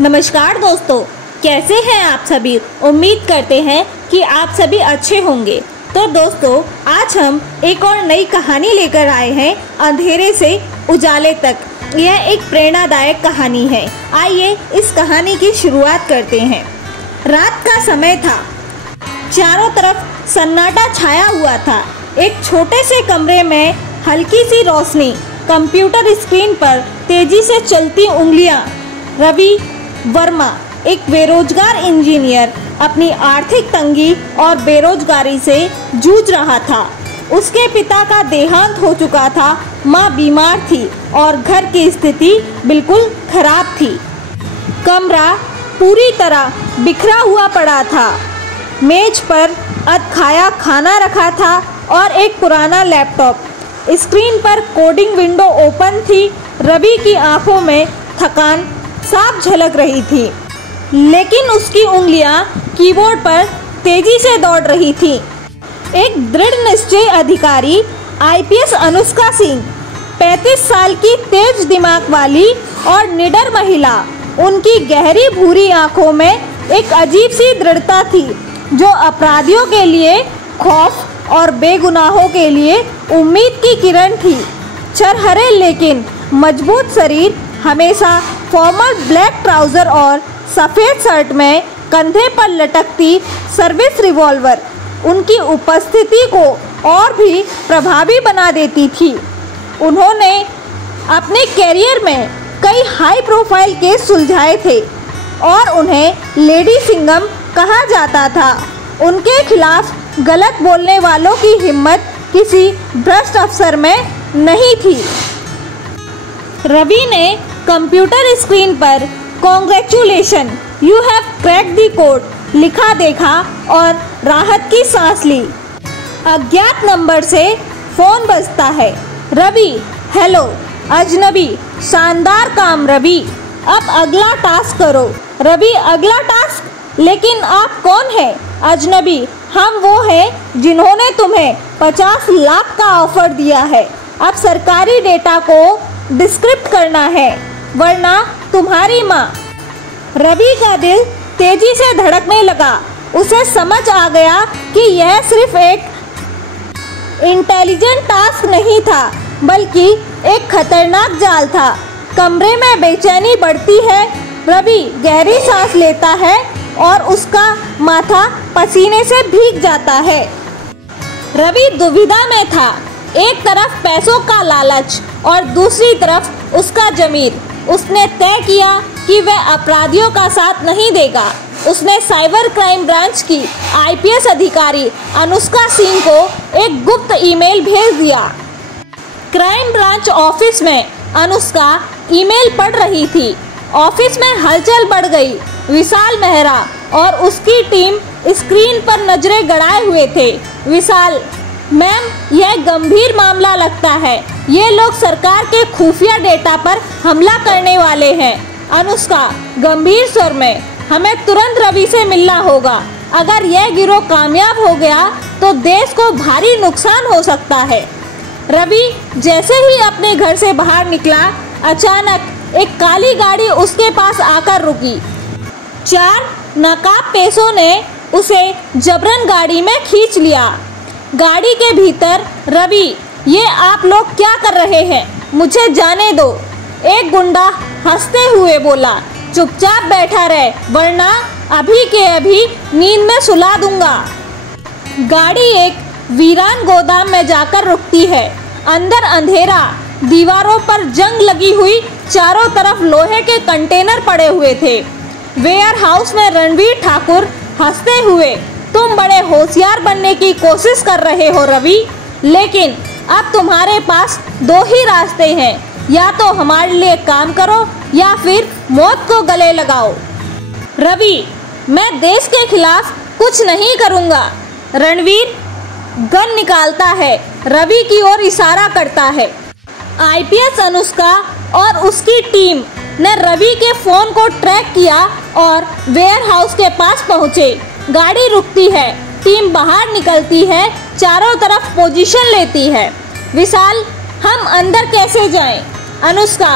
नमस्कार दोस्तों, कैसे हैं आप सभी। उम्मीद करते हैं कि आप सभी अच्छे होंगे। तो दोस्तों, आज हम एक और नई कहानी लेकर आए हैं, अंधेरे से उजाले तक। यह एक प्रेरणादायक कहानी है। आइए इस कहानी की शुरुआत करते हैं। रात का समय था, चारों तरफ सन्नाटा छाया हुआ था। एक छोटे से कमरे में हल्की सी रोशनी, कंप्यूटर स्क्रीन पर तेजी से चलती उंगलियां। रवि वर्मा, एक बेरोजगार इंजीनियर, अपनी आर्थिक तंगी और बेरोजगारी से जूझ रहा था। उसके पिता का देहांत हो चुका था, माँ बीमार थी और घर की स्थिति बिल्कुल खराब थी। कमरा पूरी तरह बिखरा हुआ पड़ा था। मेज पर अधखाया खाना रखा था और एक पुराना लैपटॉप। स्क्रीन पर कोडिंग विंडो ओपन थी। रवि की आंखों में थकान साफ झलक रही थी, लेकिन उसकी उंगलियां कीबोर्ड पर तेजी से दौड़ रही थी। एक दृढ़ निश्चय अधिकारी, आईपीएस अनुष्का सिंह, 35 साल की तेज दिमाग वाली और निडर महिला। उनकी गहरी भूरी आंखों में एक अजीब सी दृढ़ता थी, जो अपराधियों के लिए खौफ और बेगुनाहों के लिए उम्मीद की किरण थी। चरहरे लेकिन मजबूत शरीर, हमेशा फॉर्मल ब्लैक ट्राउजर और सफ़ेद शर्ट में कंधे पर लटकती सर्विस रिवॉल्वर उनकी उपस्थिति को और भी प्रभावी बना देती थी। उन्होंने अपने कैरियर में कई हाई प्रोफाइल केस सुलझाए थे और उन्हें लेडी सिंघम कहा जाता था। उनके खिलाफ गलत बोलने वालों की हिम्मत किसी भ्रष्ट अफसर में नहीं थी। रवि ने कंप्यूटर स्क्रीन पर "congratulation, you have cracked the code" लिखा देखा और राहत की सांस ली। अज्ञात नंबर से फोन बजता है। रवि, हेलो। अजनबी, शानदार काम रवि, अब अगला टास्क करो। रवि, अगला टास्क? लेकिन आप कौन हैं? अजनबी, हम वो हैं जिन्होंने तुम्हें 50 लाख का ऑफर दिया है। अब सरकारी डेटा को डिस्क्रिप्ट करना है, वरना तुम्हारी माँ। रवि का दिल तेजी से धड़कने लगा। उसे समझ आ गया कि यह सिर्फ एक इंटेलिजेंट टास्क नहीं था, बल्कि एक खतरनाक जाल था। कमरे में बेचैनी बढ़ती है। रवि गहरी सांस लेता है और उसका माथा पसीने से भीग जाता है। रवि दुविधा में था, एक तरफ पैसों का लालच और दूसरी तरफ उसका ज़मीर। उसने तय किया कि वह अपराधियों का साथ नहीं देगा। उसने साइबर क्राइम ब्रांच की आईपीएस अधिकारी अनुष्का सिंह को एक गुप्त ईमेल भेज दिया। क्राइम ब्रांच ऑफिस में अनुष्का ईमेल पढ़ रही थी। ऑफिस में हलचल बढ़ गई। विशाल मेहरा और उसकी टीम स्क्रीन पर नजरें गड़ाए हुए थे। विशाल, मैम, यह गंभीर मामला लगता है। ये लोग सरकार के खुफिया डेटा पर हमला करने वाले हैं। अनुष्का गंभीर स्वर में, हमें तुरंत रवि से मिलना होगा। अगर यह गिरोह कामयाब हो गया तो देश को भारी नुकसान हो सकता है। रवि जैसे ही अपने घर से बाहर निकला, अचानक एक काली गाड़ी उसके पास आकर रुकी। 4 नकाबपोशों ने उसे जबरन गाड़ी में खींच लिया। गाड़ी के भीतर, रवि, ये आप लोग क्या कर रहे हैं? मुझे जाने दो, एक गुंडा हंसते हुए बोला। चुपचाप बैठा रहे, वरना अभी के अभी नींद में सुला दूंगा। गाड़ी एक वीरान गोदाम में जाकर रुकती है। अंदर अंधेरा, दीवारों पर जंग लगी हुई, चारों तरफ लोहे के कंटेनर पड़े हुए थे। वेयर हाउस में रणवीर ठाकुर हंसते हुए, तुम बड़े होशियार बनने की कोशिश कर रहे हो रवि, लेकिन अब तुम्हारे पास 2 ही रास्ते हैं, या तो हमारे लिए काम करो या फिर मौत को गले लगाओ। रवि, मैं देश के खिलाफ कुछ नहीं करूंगा। रणवीर गन निकालता है, रवि की ओर इशारा करता है। आईपीएस अनुष्का और उसकी टीम ने रवि के फोन को ट्रैक किया और वेयर हाउस के पास पहुंचे। गाड़ी रुकती है, टीम बाहर निकलती है, चारों तरफ पोजीशन लेती है। विशाल, हम अंदर कैसे जाएं? अनुष्का,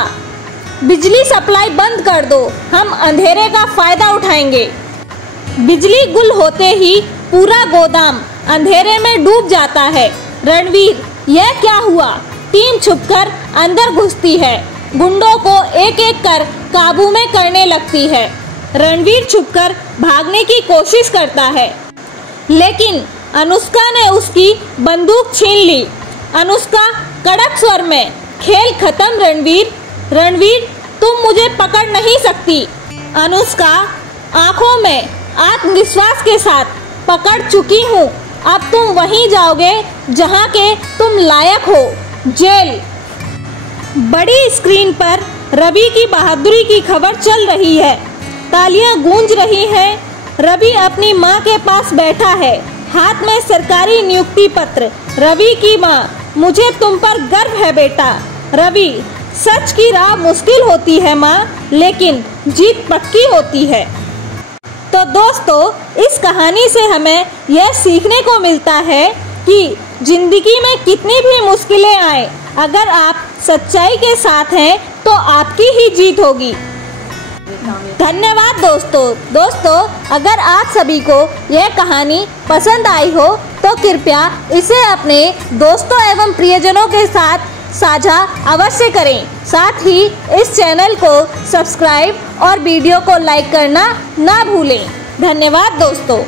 बिजली सप्लाई बंद कर दो, हम अंधेरे का फायदा उठाएंगे। बिजली गुल होते ही पूरा गोदाम अंधेरे में डूब जाता है। रणवीर, यह क्या हुआ? टीम छुपकर अंदर घुसती है, गुंडों को एक एक कर काबू में करने लगती है। रणवीर छुपकर भागने की कोशिश करता है, लेकिन अनुष्का ने उसकी बंदूक छीन ली। अनुष्का कड़क स्वर में, खेल खत्म रणवीर। रणवीर, तुम मुझे पकड़ नहीं सकती। अनुष्का आंखों में आत्मविश्वास के साथ, पकड़ चुकी हूँ, अब तुम वहीं जाओगे जहाँ के तुम लायक हो, जेल। बड़ी स्क्रीन पर रवि की बहादुरी की खबर चल रही है, तालियां गूंज रही हैं। रवि अपनी माँ के पास बैठा है, हाथ में सरकारी नियुक्ति पत्र। रवि की माँ, मुझे तुम पर गर्व है बेटा। रवि, सच की राह मुश्किल होती है माँ, लेकिन जीत पक्की होती है। तो दोस्तों, इस कहानी से हमें यह सीखने को मिलता है कि जिंदगी में कितनी भी मुश्किलें आए, अगर आप सच्चाई के साथ हैं तो आपकी ही जीत होगी। धन्यवाद दोस्तों, अगर आप सभी को यह कहानी पसंद आई हो तो कृपया इसे अपने दोस्तों एवं प्रियजनों के साथ साझा अवश्य करें। साथ ही इस चैनल को सब्सक्राइब और वीडियो को लाइक करना ना भूलें। धन्यवाद दोस्तों।